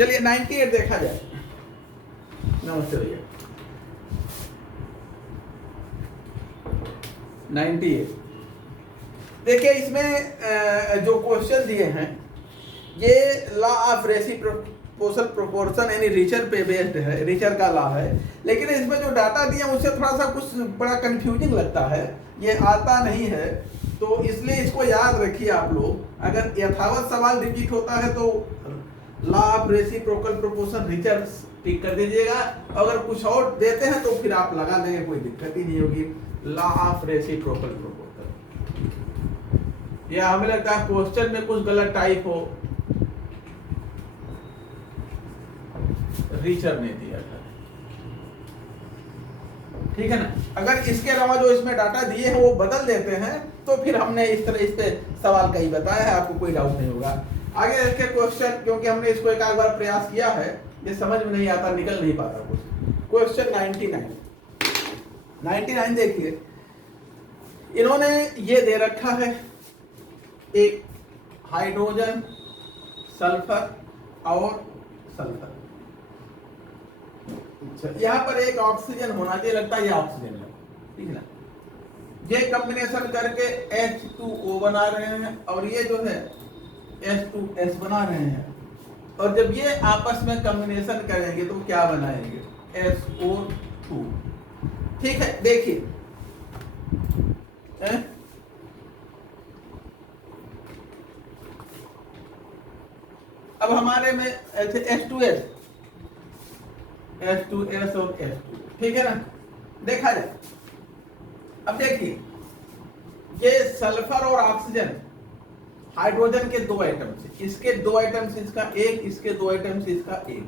चलिए 98 देखा जाए। नमस्ते भैया। 98 देखिए, इसमें जो क्वेश्चन दिए हैं ये लॉ ऑफ रेसिप्रोकल प्रोपोर्शन यानी रीचर पे बेस्ड है, रीचर का लॉ है। लेकिन इसमें जो डाटा दिया उससे थोड़ा सा कुछ बड़ा कंफ्यूजिंग लगता है, ये आता नहीं है, तो इसलिए इसको याद रखिए आप लोग। अगर यथावत सवाल रिपीट होता है तो लॉ ऑफ रेसिप्रोकल प्रोपोर्शन रीचर टिक कर दीजिएगा, अगर कुछ और देते हैं तो फिर आप लगा देंगे, कोई दिक्कत ही नहीं होगी। लॉ ऑफ रेसिप्रोकल प्रोपोर्शन, या हमें लगता है क्वेश्चन में कुछ गलत टाइप हो, रीचर ने दिया था, ठीक है ना। अगर इसके अलावा जो इसमें डाटा दिए हैं वो बदल देते हैं तो फिर हमने इस तरह इस पे सवाल का ही बताया है, आपको कोई डाउट नहीं होगा। आगे इसके क्वेश्चन, क्योंकि हमने इसको एक आध बार प्रयास किया है, ये समझ में नहीं आता, निकल नहीं पाता कुछ। क्वेश्चन 99 देखिए, इन्होंने ये दे रखा है एक हाइड्रोजन, सल्फर और सल्फर। यहाँ पर एक ऑक्सीजन होना चाहिए, लगता है ये ऑक्सीजन है, ठीक है ना। ये कॉम्बिनेशन करके H2O बना रहे हैं और ये जो है H2S बना रहे हैं, और जब ये आपस में कॉम्बिनेशन करेंगे तो क्या बनाएंगे? SO2, ठीक है। देखिए अब हमारे में H2S और H2, ठीक है ना। देखा जाए, अब देखिए ये सल्फर और ऑक्सीजन हाइड्रोजन के दो आइटम से, इसके दो आइटम से इसका एक, इसके दो आइटम से इसका एक,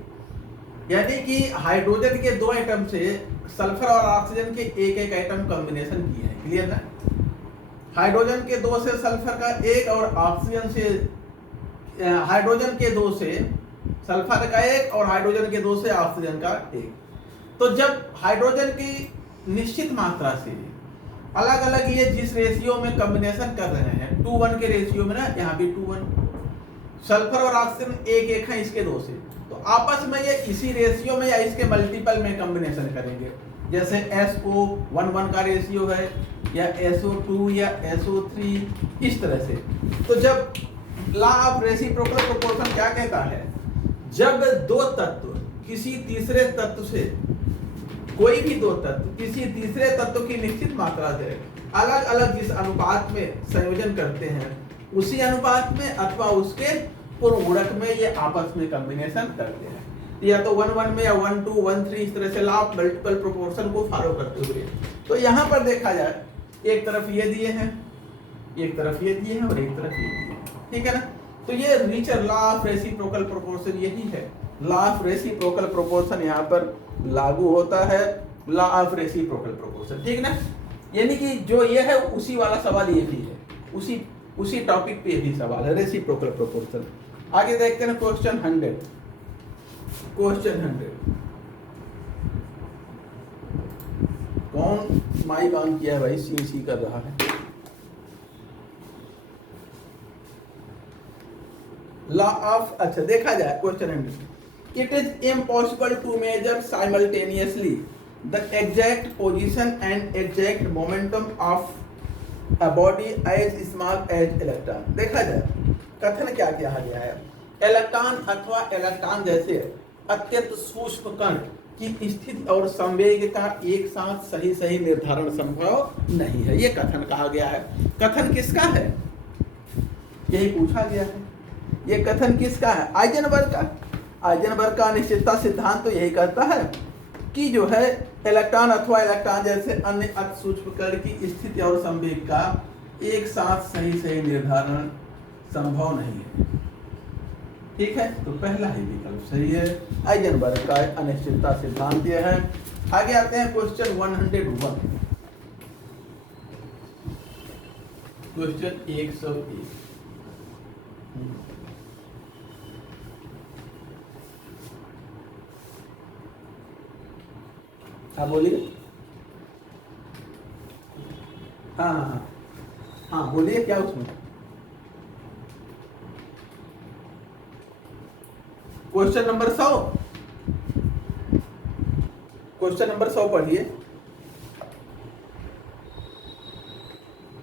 यानी कि हाइड्रोजन के दो आइटम से सल्फर और ऑक्सीजन के एक एक आइटम कॉम्बिनेशन किए हैं, क्लियर ना। हाइड्रोजन के दो से सल्फर का एक और ऑक्सीजन से हाइड्रोजन के दो से सल्फर का एक और हाइड्रोजन के दो से ऑक्सीजन का एक। तो जब हाइड्रोजन की निश्चित मात्रा से अलग अलग ये जिस रेशियो में कॉम्बिनेशन कर रहे हैं, 2:1 के रेशियो में ना, यहाँ भी 2:1, सल्फर और ऑक्सीजन एक एक है इसके दो से, तो आपस में ये इसी रेशियो में या इसके मल्टीपल में कॉम्बिनेशन करेंगे। जैसे SO1:1 का रेशियो है, या SO2 या SO3, इस तरह से। तो जब लॉ ऑफ रेसिप्रोकल प्रोपोर्शन क्या कहता है, जब दो तत्व किसी तीसरे तत्व से, कोई भी दो तत्व किसी तीसरे तत्व की निश्चित मात्रा से अलग अलग जिस अनुपात में संयोजन करते हैं, उसी अनुपात में अथवा उसके पूर्व गुणक में ये आपस में कॉम्बिनेशन करते हैं, या तो 1:1 में या 1:2, 1:3, इस तरह से लॉ ऑफ मल्टीपल प्रोपोर्शन को फॉलो करते हुए। तो यहाँ पर देखा जाए, एक तरफ ये दिए हैं, एक तरफ ये दिए हैं और एक तरफ ये दिए हैं, ठीक है ना। तो ये richer law of reciprocal proportion यही है। लॉ ऑफ रेसिप्रोकल प्रोपोर्शन यहाँ पर लागू होता है, लॉ ऑफ रेसिप्रोकल प्रोपोर्शन, ठीक ना। यानी कि जो ये है उसी वाला सवाल ये भी है, उसी टॉपिक पे भी सवाल है, रेसिप्रोकल प्रोपोर्शन। आगे देखते हैं क्वेश्चन 100। कौन माइक ऑन किया है भाई? सी कर रहा है। लॉ ऑफ, अच्छा देखा जाए question 100। It is impossible to measure simultaneously the exact position and exact momentum of a body as small as electron. देखा जाए कथन क्या किया गया है, इलेक्ट्रॉन अथवा इलेक्ट्रॉन जैसे अत्यंत सूक्ष्म कण की स्थिति और संवेग का एक साथ सही निर्धारण संभव नहीं है, ये कथन कहा गया है। कथन किसका है? यही पूछा गया है। ये कथन किसका है? हाइजेनबर्ग का। हाइजेनबर्ग का अनिश्चितता सिद्धांत तो यही कहता है कि जो है इलेक्ट्रॉन अथवा इलेक्ट्रॉन जैसे अन्य अति सूक्ष्म कण की स्थिति और संवेग का एक साथ सही निर्धारण संभव नहीं है, ठीक है। तो पहला ही विकल्प सही है, हाइजेनबर्ग का अनिश्चितता सिद्धांत यह है। आगे आते हैं क्वेश्चन 101। क्वेश्चन 101। हाँ बोलिए। हाँ बोलिए, क्या उसमें? क्वेश्चन नंबर 100, क्वेश्चन नंबर 100 पढ़िए।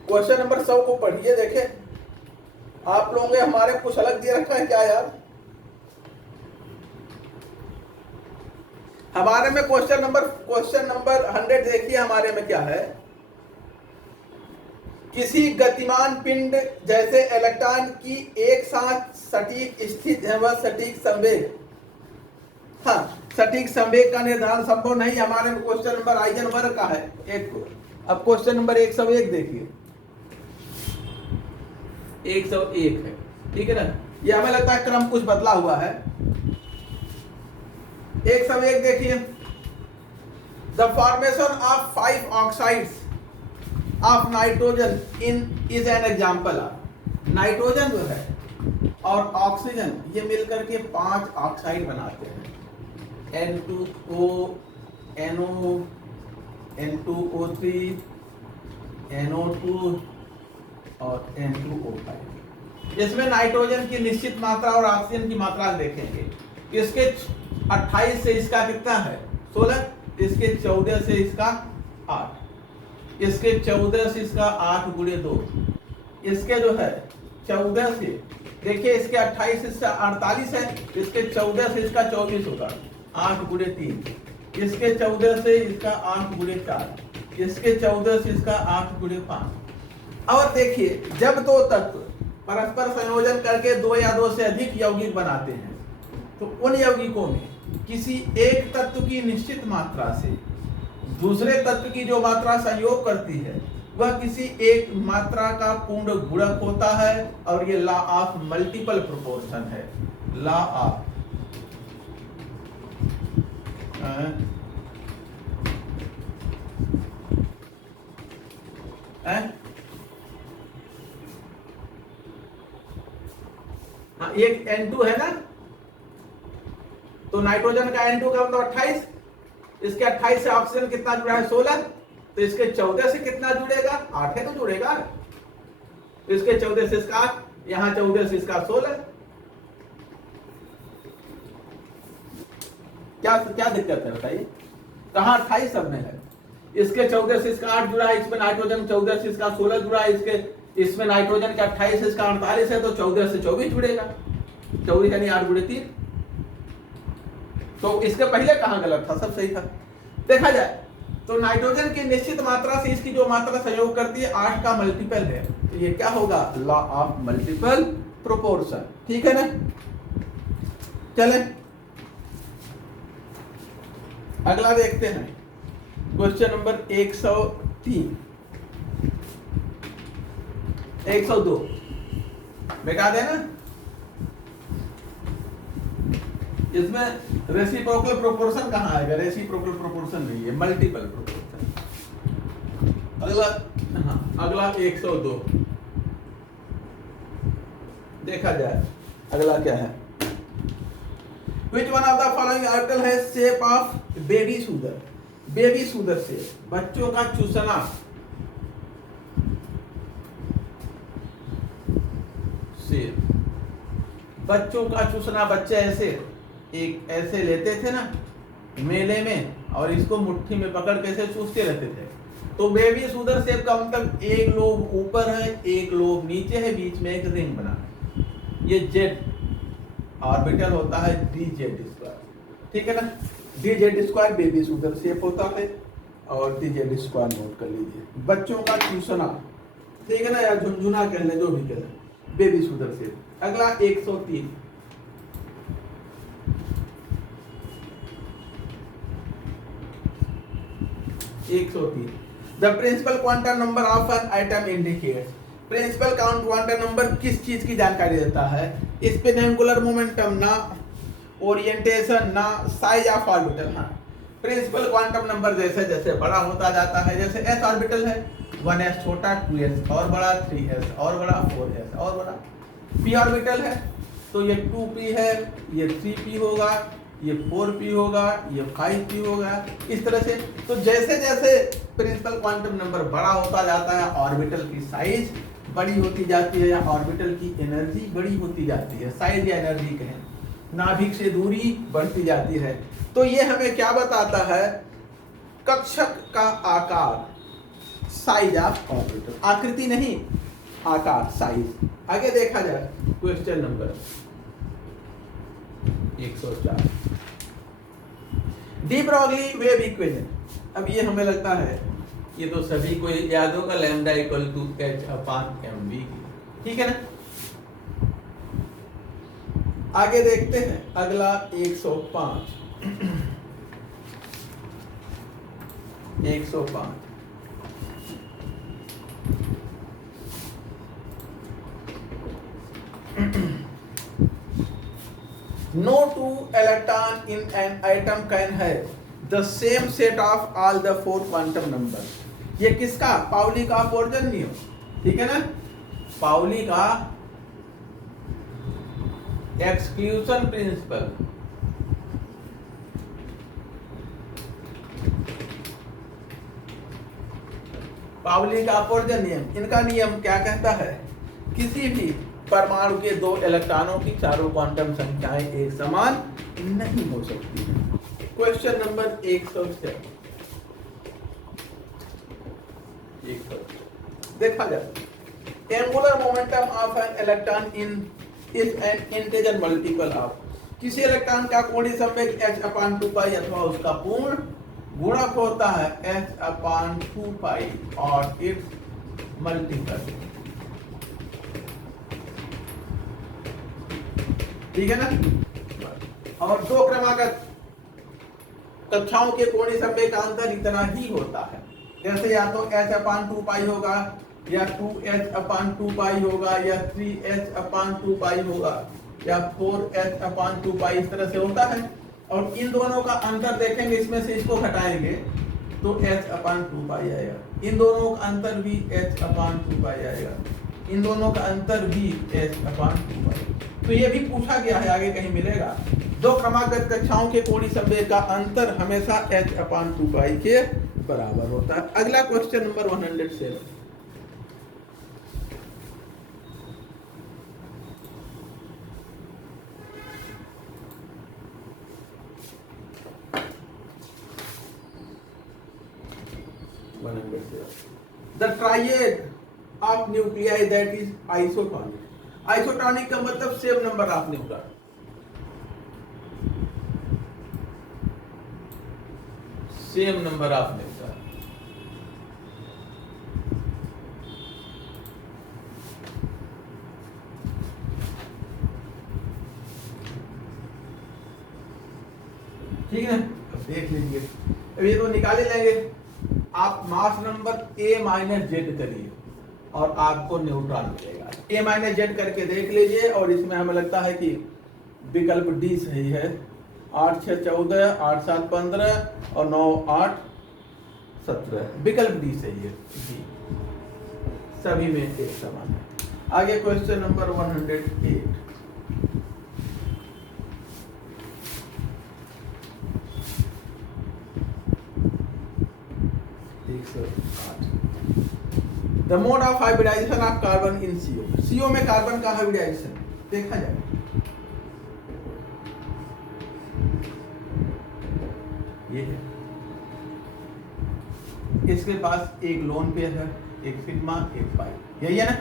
क्वेश्चन नंबर 100 को पढ़िए। देखे आप लोगों ने हमारे कुछ अलग दे रखा है क्या यार? हमारे में क्वेश्चन नंबर 100 देखिए हमारे में क्या है। किसी गतिमान पिंड जैसे इलेक्ट्रॉन की एक साथ सटीक स्थित है वह सटीक संवेग, हाँ सटीक संवेग का निर्धारण संभव नहीं। हमारे में क्वेश्चन नंबर आइजनबर्ग का है एक को। अब क्वेश्चन नंबर 101 देखिए, 101 है, ठीक है ना। ये हमें लगता है क्रम कुछ बदला हुआ है। 101 देखिए, the formation of 5 oxides of nitrogen is an example of. Nitrogen जो है और ऑक्सीजन ये मिलकर के 5 ऑक्साइड बनाते हैं, N2O, NO, N2O3, NO2 और N2O5। इसमें नाइट्रोजन की निश्चित मात्रा और ऑक्सीजन की मात्रा देखेंगे। इसके 28 से इसका कितना है 16, इसके 14 से इसका 8, इसके 14 से इसका 8 गुणे 2, इसके जो है 14 से देखिए इसके 28 से इसका 48 है, इसके 14 से इसका 24 होगा, 8 गुणे 3, इसके 14 से इसका 8 गुणे 4, इसके 14 से इसका 8 गुणे 5। और देखिए जब दो तत्व परस्पर संयोजन करके 2 या 2 से अधिक यौगिक बनाते हैं तो उन यौगिकों में किसी एक तत्व की निश्चित मात्रा से दूसरे तत्व की जो मात्रा संयोग करती है वह किसी एक मात्रा का पूर्ण गुणक होता है, और ये लॉ ऑफ मल्टीपल प्रोपोर्शन है। लॉ ऑफ एक N2 है ना, तो नाइट्रोजन का N2 का मतलब 28, इसके 28 से ऑक्सीजन कितना जुड़ा है 16, तो इसके 14 से कितना जुड़ेगा 8 है तो जुड़ेगा, तो इसके 14 से इसका 8, यहां 14 से इसका 16। क्या क्या दिक्कत है बताइए? कहां 28 सब में है, इसके 14 से इसका 8 जुड़ा है, इसमें नाइट्रोजन 14 से इसका 16 जुड़ा है, इसमें नाइट्रोजन का 28 से इसका 48 है, तो 14 से 24 जुड़ेगा, 24 यानी 8 गुणे 3। तो इसके पहले कहां गलत था, सब सही था। देखा जाए तो नाइट्रोजन की निश्चित मात्रा से इसकी जो मात्रा संयोग करती है 8 का मल्टीपल है, तो ये क्या होगा लॉ ऑफ मल्टीपल प्रोपोर्शन, ठीक है ना। चले अगला देखते हैं, क्वेश्चन नंबर 103, 102 बेटा देना। इसमें रेसिप्रोकल प्रोपोर्शन कहां आएगा? रेसिप्रोकल प्रोपोर्शन नहीं है, मल्टीपल प्रोपोर्शन। अगला अगला 102 देखा जाए, अगला क्या है? Which one of the following article has shape of baby sugar? Baby sugar से बच्चों का चूसना, से बच्चों का चूसना, बच्चे ऐसे लेते थे ना मेले में, और इसको मुट्ठी में पकड़ के ऐसे चूसते रहते थे। तो बेबी सुगर शेप का मतलब एक लोब ऊपर है, एक लोब नीचे है, बीच में एक रिंग बना है। ये जेड ऑर्बिटल होता है dz², ठीक है ना। dz² बेबी सुगर शेप होता है, और dz² नोट कर लीजिए। बच्चों का चूसना, ठीक है ना, या झुनझुना कह ले, जो भी कह ले, बेबी सुगर शेप। अगला 103, the principal quantum number of an atom indicates. Principal quantum number किस चीज की जानकारी देता है? स्पिन एंगुलर मोमेंटम, ना ओरिएंटेशन, ना साइज ऑफ ऑर्बिटल। हाँ, प्रिंसिपल क्वांटम नंबर जैसे जैसे बड़ा होता जाता है, जैसे s ऑर्बिटल है 1s छोटा, 2s और बड़ा, 3s और बड़ा, 4s और बड़ा। p ऑर्बिटल है तो ये 2p है, ये 3p होगा, ये 4p होगा, ये 5p होगा, इस तरह से। तो जैसे जैसे प्रिंसिपल क्वांटम नंबर बड़ा होता जाता है, ऑर्बिटल की साइज बड़ी होती जाती है, या ऑर्बिटल की एनर्जी बड़ी होती जाती है, साइज या एनर्जी कहें। नाभिक से दूरी बढ़ती जाती है। तो ये हमें क्या बताता है, कक्षक का आकार, साइज ऑफ ऑर्बिटल, आकृति नहीं आकार, साइज। आगे देखा जाए question number 104, de Broglie wave equation. अब ये हमें लगता है ये तो सभी को याद होगा, lambda equal to h upon m v, ठीक है ना। आगे देखते हैं अगला 105, 105 no two electron in an atom can have the same set of all the four quantum numbers। ये किसका, पाउली का अपवर्जन नियम, ठीक है ना, पाउली का एक्सक्लूजन प्रिंसिपल। पाउली का अपवर्जन नियम, इनका नियम क्या कहता है, किसी भी परमाणु के दो इलेक्ट्रॉनों की चारों क्वांटम संख्याएं एक समान नहीं हो सकती। क्वेश्चन नंबर 106, देखा जाए angular momentum of an electron in is an integer multiple of, किसी इलेक्ट्रॉन का कोणीय संवेग h अपॉन 2 पाई अथवा उसका पूर्ण गुणक होता है h अपॉन 2 पाई और इट्स मल्टीपल, ठीक है ना। और दो क्रमागत कक्षाओं के कोणीय संवेग का अंतर इतना ही होता है, जैसे या तो h अपॉन 2 पाई होगा या 2h अपॉन 2 पाई होगा या 3h अपॉन 2 पाई होगा या 4h अपॉन 2 पाई, इस तरह से होता है। और इन दोनों का अंतर देखेंगे, इसमें से इसको हटाएंगे तो h अपॉन 2 पाई आएगा, इन दोनों का अंतर भी h अपॉन 2 पाई आएगा, इन दोनों का अंतर भी h अपॉन 2 पाई। तो ये भी पूछा गया है, आगे कहीं मिलेगा, दो क्रमागत कक्षाओं के कोणीय संवेग का अंतर हमेशा h अपॉन 2 पाई के बराबर होता है। अगला question number 107, the triad of nuclei that is isotonic। Isotonic का मतलब same number of neutron, same number of neutron. ठीक है, अब देख लीजिए, अब ये तो निकाले लेंगे, आप mass number a minus Z करिए और आपको न्यूट्रॉन मिलेगा। a माइनस जेड करके देख लीजिए, और इसमें हमें लगता है कि विकल्प डी सही है। 8 6 14, 8 7 15 और 9 8 17, विकल्प डी सही है जी, सभी में एक समान है। आगे question number 108, The mode of hybridization of carbon in CO। CO में कार्बन का हाइब्रिडाइजेशन देखा जाए, ये है, इसके पास एक लोन पेयर है, एक सिग्मा एक पाई, यही है ना।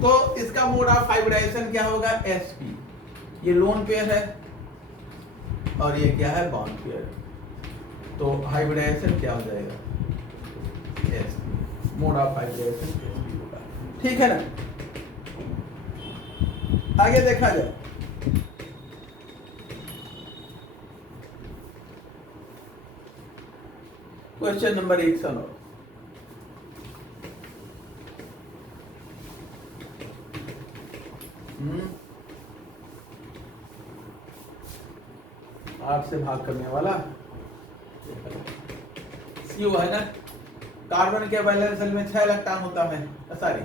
तो इसका मोड ऑफ हाइब्रिडाइजेशन क्या होगा, sp, ये लोन पेयर है और ये क्या है, बॉन्ड पेयर, तो हाइब्रिडाइजेशन क्या हो जाएगा, sp, mode of hybridization sp होगा, ठीक है ना। आगे देखा जाए क्वेश्चन नंबर 109, आठ से भाग करने वाला CO है ना। कार्बन के वैलेंस शेल में 6 इलेक्ट्रॉन होता है, सॉरी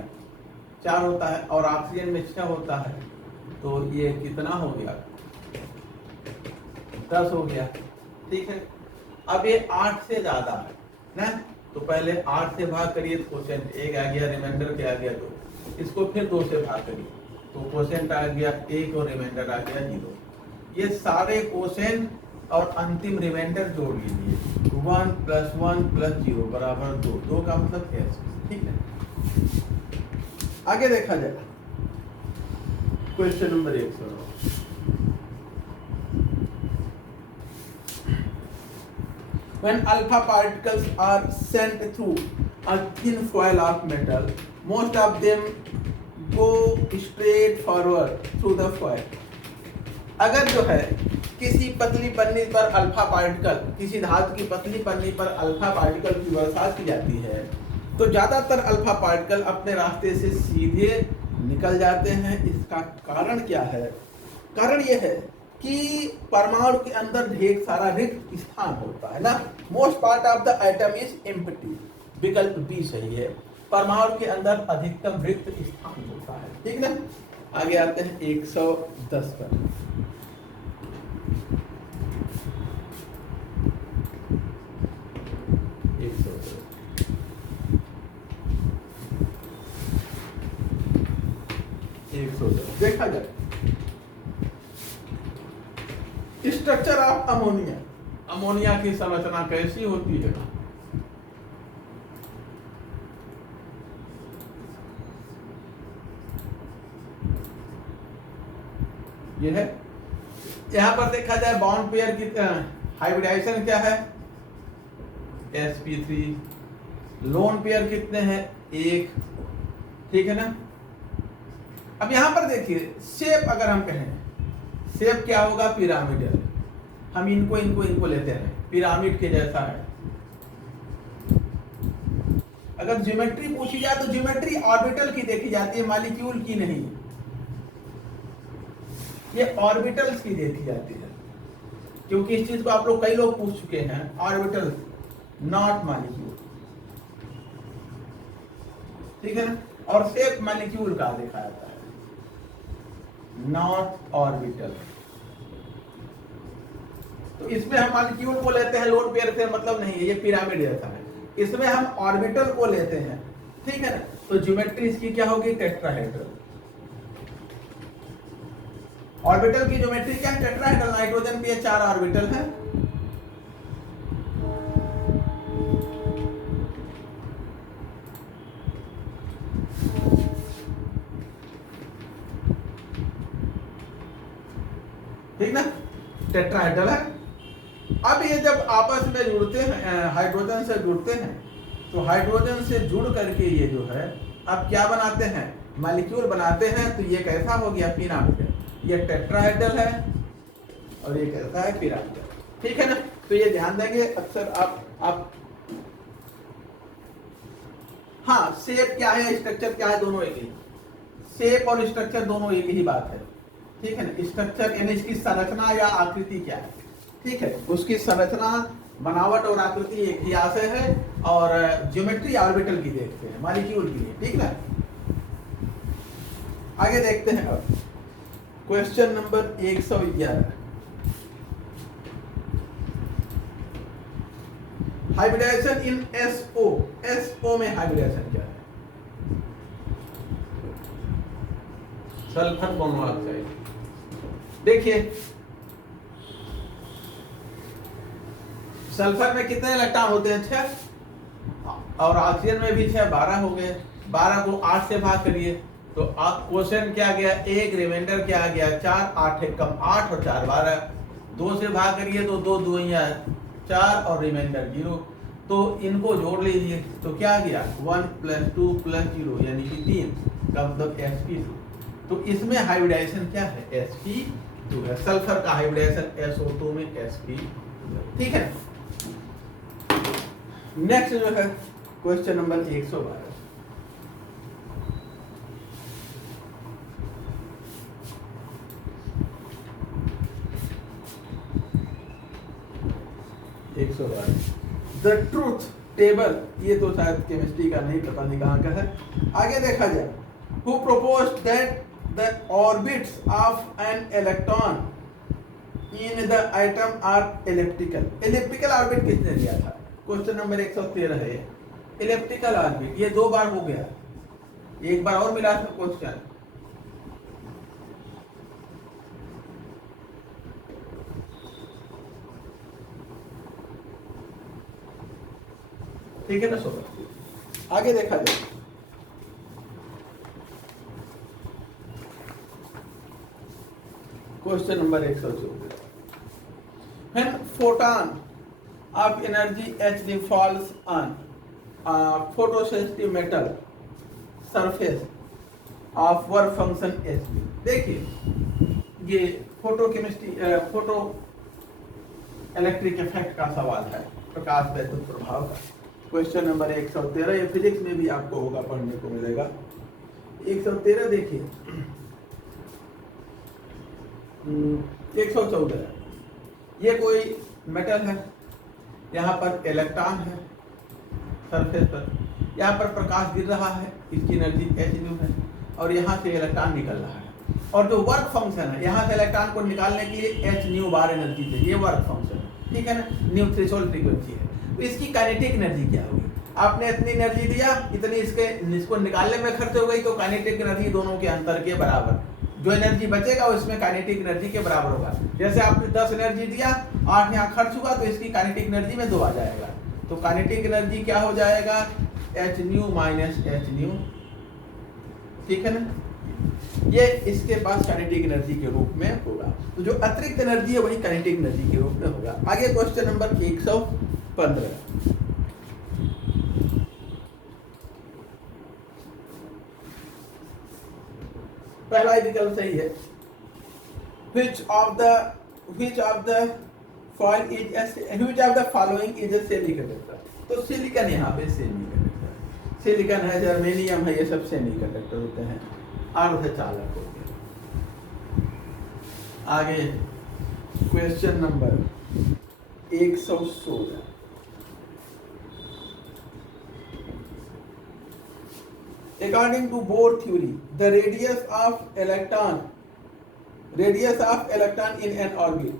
4 होता है, और ऑक्सीजन में 6 होता है, तो ये कितना हो गया, 10 हो गया, ठीक है। अब ये 8 से ज्यादा है ना, तो पहले 8 से भाग करिए तो क्वोशिएंट 1 आ गया, रिमाइंडर क्या आ गया 2, इसको फिर 2 से भाग करिए तो क्वोशिएंट आ गया 1 और रिमाइंडर आ गया 0। ये सारे कोसेंट और अंतिम रिमाइंडर जोड़ लीजिए। 1 + 1 + 0 = 2। 2 का मतलब S। ठीक है, आगे देखा जाए question number 109। When alpha particles are sent through a thin foil of metal, most of them go straight forward through the foil. अगर जो है किसी पतली पन्नी पर अल्फा पार्टिकल, किसी धातु की पतली पन्नी पर अल्फा पार्टिकल की वर्षा की जाती है, तो ज्यादातर अल्फा पार्टिकल अपने रास्ते से सीधे निकल जाते हैं। इसका कारण क्या है? कारण यह है कि परमाणु के अंदर ढेर सारा रिक्त स्थान होता है ना। Most part of the atom is empty. विकल्प बी सही है, परमाणु के अंदर अधिकतम रिक्त स्थान होता है। ठीक ना, आगे आते हैं 110 पर। देखा जाए स्ट्रक्चर ऑफ अमोनिया। अमोनिया की संरचना कैसी होती है? ये है, यहां पर देखा जाए बॉन्ड पेयर की हाइब्रिडाइजेशन क्या है? sp3। लोन पेयर कितने हैं? 1। ठीक है ना। अब यहां पर देखिए शेप, अगर हम कहें शेप क्या होगा? पिरामिडल। हम इनको लेते हैं, पिरामिड के जैसा है। अगर ज्योमेट्री पूछी जाए तो ज्योमेट्री ऑर्बिटल की देखी जाती है, मॉलिक्यूल की नहीं। ये ऑर्बिटल्स की देखी जाती है, क्योंकि इस चीज को आप लोग कई लोग पूछ चुके हैं। Orbital not molecule. ठीक है ना। और शेप मॉलिक्यूल का देखा जाता है, नॉट ऑर्बिटल। तो इसमें हम मॉलिक्यूल को लेते हैं, लोन पेयर से मतलब नहीं है, ये पिरामिड जैसा है। इसमें हम ऑर्बिटल को लेते हैं। ठीक है ना। तो ज्योमेट्री इसकी क्या होगी? टेट्राहेड्रल। ऑर्बिटल की ज्योमेट्री क्या है? टेट्राहेड्रल। नाइट्रोजन पे 4 ऑर्बिटल है। ठीक ना, टेट्राहेड्रल है। अब ये जब आपस में जुड़ते हैं, हाइड्रोजन से जुड़ते हैं, तो हाइड्रोजन से जुड़ करके ये जो है अब क्या बनाते हैं? मॉलिक्यूल बनाते हैं। तो ये कैसा हो गया? पिरामिडल। ये टेट्राहेड्रल है और ये कैसा है? पिरामिडल। ठीक है ना। तो ये ध्यान देंगे अक्सर आप हाँ, शेप क्या है, स्ट्रक्चर क्या है, दोनों एक ही। शेप और स्ट्रक्चर दोनों एक ही बात है। ठीक है ना। स्ट्रक्चर यानी इसकी संरचना या आकृति क्या है। ठीक है, उसकी संरचना, बनावट और आकृति एक ही आशय है, और ज्योमेट्री ऑर्बिटल की देखते हैं, मॉलिक्यूल की। ठीक ना। आगे देखते हैं अब क्वेश्चन नंबर 111। हाइब्रिडाइजेशन इन SO। SO में हाइब्रिडाइजेशन क्या है? Sulphur monoxide. देखिए सल्फर में कितने इलेक्ट्रॉन होते हैं? 6। और ऑक्सीजन में भी 6, 12 हो गए। 12 को 8 से भाग करिए तो क्वेश्चन क्या गया? 1, रिमाइंडर क्या आ गया? 4। 8 है कम, 8 और 4 12। 2 से भाग करिए तो 2 दूनिया 4 और रिमाइंडर 0। तो इनको जोड़ लीजिए तो क्या आ गया? 1 + 2 + 0 यानी कि 3 का मतलब sp2। तो इसमें हाइब्रिडाइजेशन क्या है? sp2 है। सल्फर का हाइब्रिडाइजेशन SO2 में sp। ठीक है। नेक्स्ट जो है question number 112। The truth table. ये तो शायद केमिस्ट्री का नहीं, पता नहीं कहाँ का है। आगे देखा जाए, who proposed that the orbits of an electron in the atom are elliptical. Elliptical orbit किसने दिया था? क्वेश्चन नंबर 113 है। इलेप्टिकल ऑर्बिट ये 2 बार हो गया, एक बार और मिला था क्वेश्चन। ठीक है ना 132। आगे देखा जाए question number 114। When photon of energy Hd falls on a photosensitive metal surface of work function Hd। देखिए ये photo chemistry photo electric effect का सवाल है, प्रकाश वैद्युत प्रभाव का। क्वेश्चन नंबर 113, ये फिजिक्स में भी आपको होगा, पढ़ने को मिलेगा। 113 देखिए 114, ये कोई मेटल है, यहाँ पर इलेक्ट्रॉन है सरफेस पर, यहाँ पर प्रकाश गिर रहा है, इसकी एनर्जी h है, और यहाँ से इलेक्ट्रॉन निकल रहा है, और जो वर्क फंक्शन है यहाँ से इलेक्ट्रॉन को निकालने के लिए h बार एनर्जी चाहिए, ये वर्क फंक्शन है, ठीक है ना, न्यू थ्रेशोल्ड फ्रीक्वेंसी है। तो इसकी काइनेटिक एनर्जी क्या होगी? आपने इतनी एनर्जी दिया, इतनी इसको निकालने में खर्च हो गई, तो काइनेटिक एनर्जी दोनों के अंतर के बराबर, जो एनर्जी बचेगा उसमें काइनेटिक एनर्जी के बराबर होगा। जैसे आपने 10 एनर्जी दिया, 8 यहाँ खर्च हुआ, तो इसकी काइनेटिक एनर्जी में 2 आ जाएगा। तो काइनेटिक एनर्जी क्या हो जाएगा? h new minus h new, ठीक है ना, ये इसके पास काइनेटिक एनर्जी के रूप में होगा। तो जो अतिरिक्त एनर्जी है वही काइनेटिक एनर्जी के रूप में होगा। आगे क्वेश्चन नंबर 115। पहला विकल्प सही है। Which of the following is a semiconductor? तो सिलिकॉन यहाँ पे सेमीकंडक्टर, सिलिकॉन है, जर्मेनियम है, ये सब सेमीकंडक्टर होते हैं, अर्धचालक होते हैं। आगे question number 116। According to Bohr theory, the radius of electron in an orbit,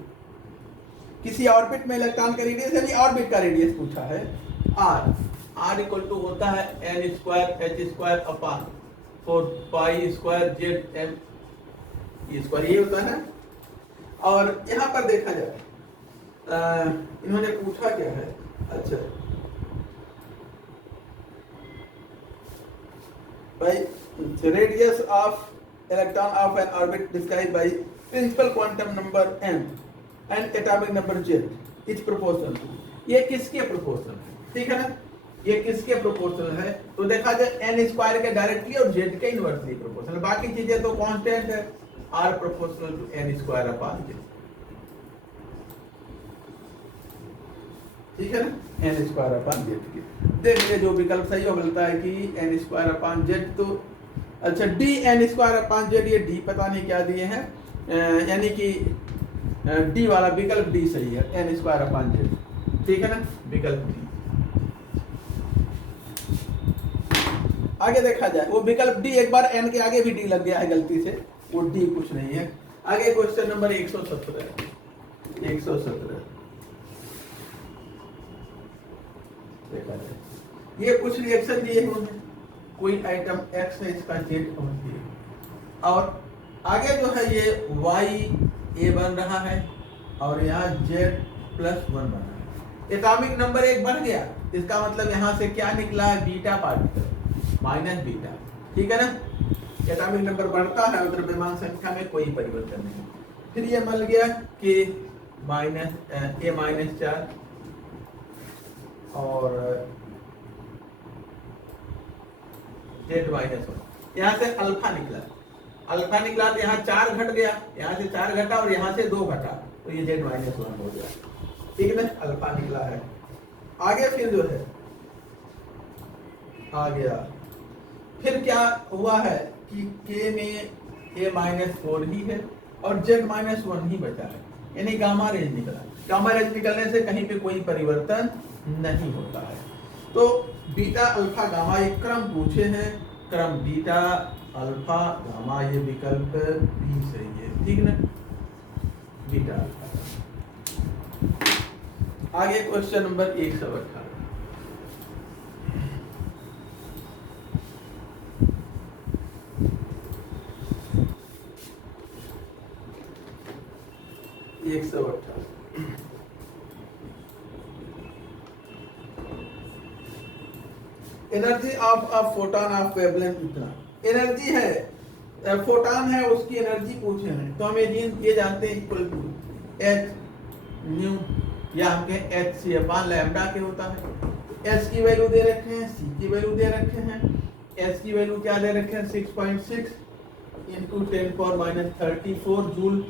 किसी ऑर्बिट में इलेक्ट्रॉन का रेडियस यानी ऑर्बिट का रेडियस पूछा है, r इक्वल टू होता है n square h square upon 4 pi square Z m e square, ये होता है। और यहाँ पर देखा जाए इन्होंने पूछा क्या है, अच्छा by radius of electron of an orbit described by principal quantum number n and atomic number z is proportional to, ये किसके प्रोपोर्शनल है, ठीक है ना, ये किसके प्रोपोर्शनल है? तो देखा जाए n स्क्वायर के डायरेक्टली और z के इनवर्सली प्रोपोर्शनल, बाकी चीजें तो कांस्टेंट है, r proportional to n square upon z, ठीक है ना, n स्क्वायर अपॉन z की। देखिए जो विकल्प सही हो मिलता है कि n स्क्वायर अपॉन z, तो अच्छा d n square upon z, ये d पता नहीं क्या दिए हैं, यानी कि d वाला विकल्प d सही है, n स्क्वायर अपॉन z, ठीक है ना, विकल्प d। आगे देखा जाए वो विकल्प d, एक बार n के आगे भी d लग गया है गलती से, वो d कुछ नहीं है। आगे क्वेश्चन नंबर 117 देखा जाए, ये कुछ रिएक्शन दिए हुए हैं, कोई आइटम x है, इसका z और आगे जो है ये y a बन रहा है और यहाँ z+1 बन रहा है। एटॉमिक नंबर 1 बढ़ गया, इसका मतलब यहाँ से क्या निकला है? बीटा पार्टिकल माइनस बीटा, ठीक है ना। एटॉमिक नंबर बढ़ता है और द्रव्यमान संख्या में कोई परिवर्तन नहीं। फिर ये मिल गया कि a-4 और z-1, यहाँ से अल्फा निकला तो यहाँ 4 घट गया, यहाँ से 4 घटा और यहाँ से 2 घटा, तो ये z-1 हो गया, ठीक है ना, अल्फा निकला है। आगे फिर जो है आ गया, फिर क्या हुआ है कि k में a-4 ही है और z-1 ही बचा है, यानी गामा रेंज निकला। गामा रेंज निकलने से कहीं पे कोई परिवर्तन नहीं होता है। तो बीटा अल्फा गामा एक क्रम पूछे हैं, क्रम बीटा अल्फा गामा, ये विकल्प बी सही है, ठीक ना, बीटा अल्फा। आगे question number 118। Energy of a photon of wavelength इतना एनर्जी है, फोटोन है उसकी एनर्जी पूछे हैं, तो हम ये जानते हैं इक्वल टू एच न्यू या हम कहें एच सी अपॉन लैम्डा के होता है। एच की वैल्यू दे रखे हैं, सी की वैल्यू दे रखे हैं। एच की वैल्यू क्या दे रखे हैं 6.6 इंटू 10⁻34 जूल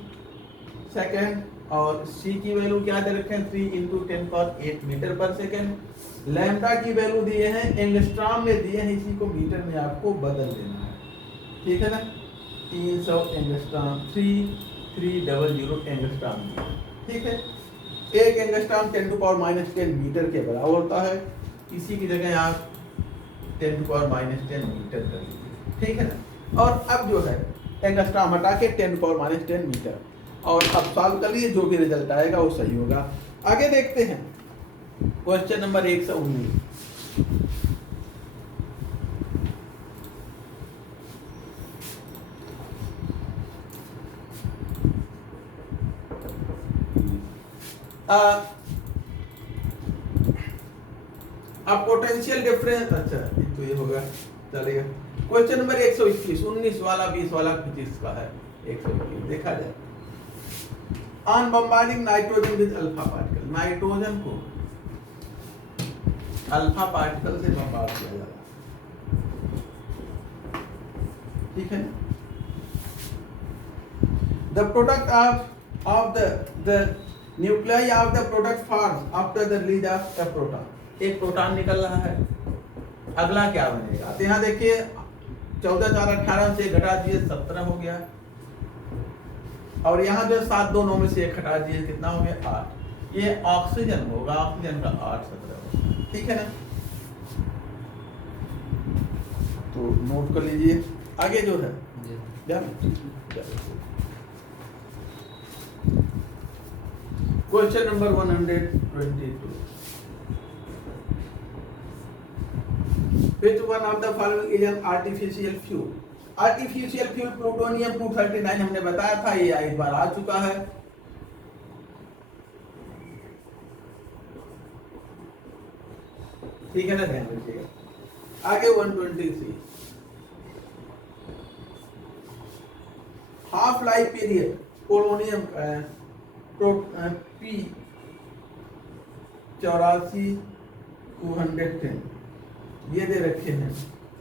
सेकेंड, और सी की वैल्यू क्या दे रखे हैं 3 इंटू 10⁸ मीटर पर सेकेंड। लैम्डा की वैल्यू दिए हैं एंगस्ट्रॉम में दिए हैं, इसी को मीटर में आपको बदल देना है, ठीक है ना। 300 एंगस्ट्रॉम 3300 एंगस्ट्रॉम, ठीक है। एक एंगस्ट्रॉम 10⁻10 मीटर के बराबर होता है, इसी की जगह आप 10⁻10 मीटर कर लीजिए, ठीक है ना। और अब जो है एंगस्ट्रॉम हटा के 10⁻10 मीटर, और अब सॉल्व कर लिए, जो भी रिजल्ट आएगा वो सही होगा। आगे देखते हैं क्वेश्चन नंबर 119। अब पोटेंशियल डिफरेंस, अच्छा तो ये होगा, चलेगा। क्वेश्चन नंबर 121, 19 वाला 20 वाला 25 का है। 121 देखा जाए। On bombarding nitrogen with alpha particle, nitrogen को अल्फा पार्टिकल से बम्बार्ड किया जा रहा है, ठीक है। The product of the nuclei of the product forms after the release of a proton, एक प्रोटॉन निकल रहा है, अगला क्या बनेगा। तो यहाँ देखिए 14 4 18 से घटा दिए 17 हो गया, और यहाँ जो 7 2 9 में से 1 हटा दिए कितना हो गया 8। ये ऑक्सीजन होगा, ऑक्सीजन का 8 17, ठीक है ना। तो नोट कर लीजिए। आगे जो है question number 122, Which one of the following is an artificial fuel? Artificial fuel plutonium 239 हमने बताया था, ये इस बार आ चुका है। ठीक है ना, ध्यान रखिएगा। आगे 123, half life period polonium P 84 210 ये दे रखे हैं।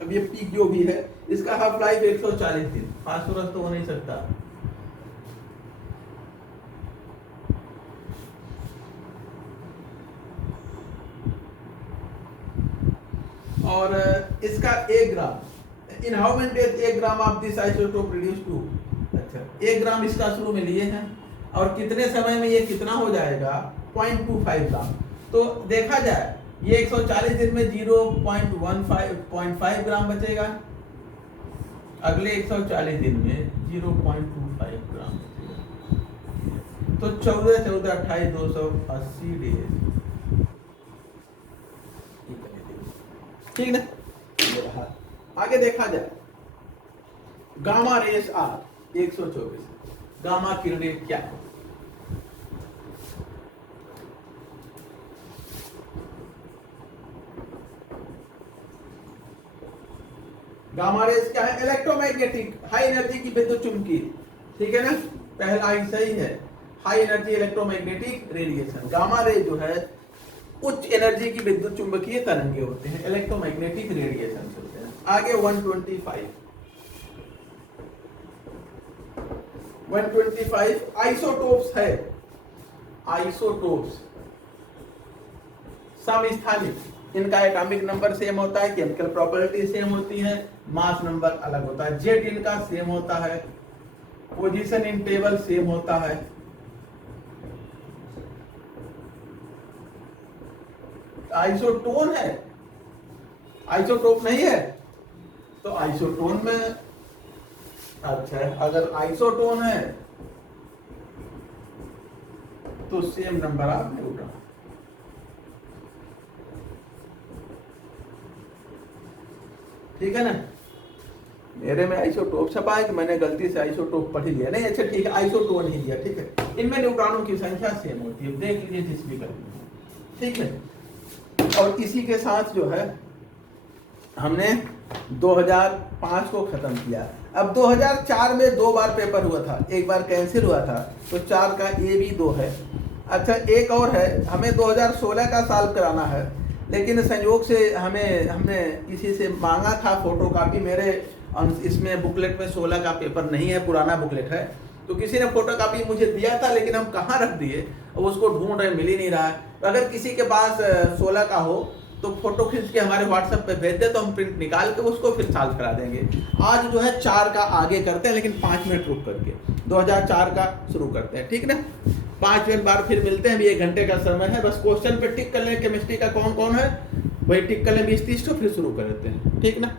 अब ये पी जो भी है इसका हाफ लाइफ 140 दिन, फास्फोरस तो हो नहीं सकता। और इसका 1 gram in how many days 1 gram of this isotope reduce to, अच्छा 1 ग्राम इसका शुरू में लिए हैं, और कितने समय में ये कितना हो जाएगा 0.25 ग्राम। तो देखा जाए ये 140 दिन में 0.5 ग्राम बचेगा, अगले 140 दिन में 0.25 ग्राम बचेगा। तो 14 14 28 280 डेज, ठीक ना। आगे देखा जाए गामा रेस आर 124, गामा किरणें क्या है। गामा रेस क्या है, इलेक्ट्रोमैग्नेटिक हाई एनर्जी की विद्युत चुंबकीय, ठीक है ना, पहला ही सही है। High energy electromagnetic radiation, gamma ray जो है उच्च एनर्जी की विद्युत चुंबकीय तरंगे होते हैं, इलेक्ट्रोमैग्नेटिक रेडिएशन होते हैं। आगे 125 आइसोटोप्स है, आइसोटोप्स समस्थानिक, इनका एटॉमिक नंबर सेम होता है, केमिकल प्रॉपर्टी सेम होती है, मास नंबर अलग होता है, जेट इनका सेम होता है, पोजीशन इन टेबल सेम होता है। आइसोटोन है, आइसोटोप नहीं है, तो आइसोटोन में अच्छा है, अगर आइसोटोन है तो सेम नंबर ऑफ न्यूट्रॉन, ठीक है ना। मेरे में आइसोटोप छपा है कि मैंने गलती से आइसोटोप पढ़ लिया, नहीं अच्छा ठीक है, आइसोटोन ही दिया, ठीक है। इनमें न्यूट्रॉनों की संख्या सेम होती है, देख लीजिए जिस भी करनी है, ठीक है। और इसी के साथ जो है हमने 2005 को ख़त्म किया। अब 2004 में 2 बार पेपर हुआ था, एक बार कैंसिल हुआ था, तो 4 का ये भी 2 है। अच्छा एक और है, हमें 2016 का साल कराना है, लेकिन संयोग से हमने किसी से मांगा था फोटो कापी, मेरे इसमें बुकलेट में 16 का पेपर नहीं है, पुराना बुकलेट है, तो किसी ने फोटो कापी मुझे दिया था, लेकिन हम कहाँ रख दिए, अब उसको ढूंढ रहे, मिल ही नहीं रहा है। तो अगर किसी के पास 16 का हो तो फोटो खींच के हमारे व्हाट्सएप पे भेज दे, तो हम प्रिंट निकाल के उसको फिर सॉल्व करा देंगे। आज जो है 4 का आगे करते हैं, लेकिन 5 मिनट रुक करके 2004 का शुरू करते हैं, ठीक ना। 5 मिनट बाद फिर मिलते हैं, अभी 1 घंटे का समय है, बस क्वेश्चन पे टिक कर लें, केमिस्ट्री का कौन कौन है वही टिक कर लें 20-30 तो फिर शुरू कर देते हैं, ठीक ना।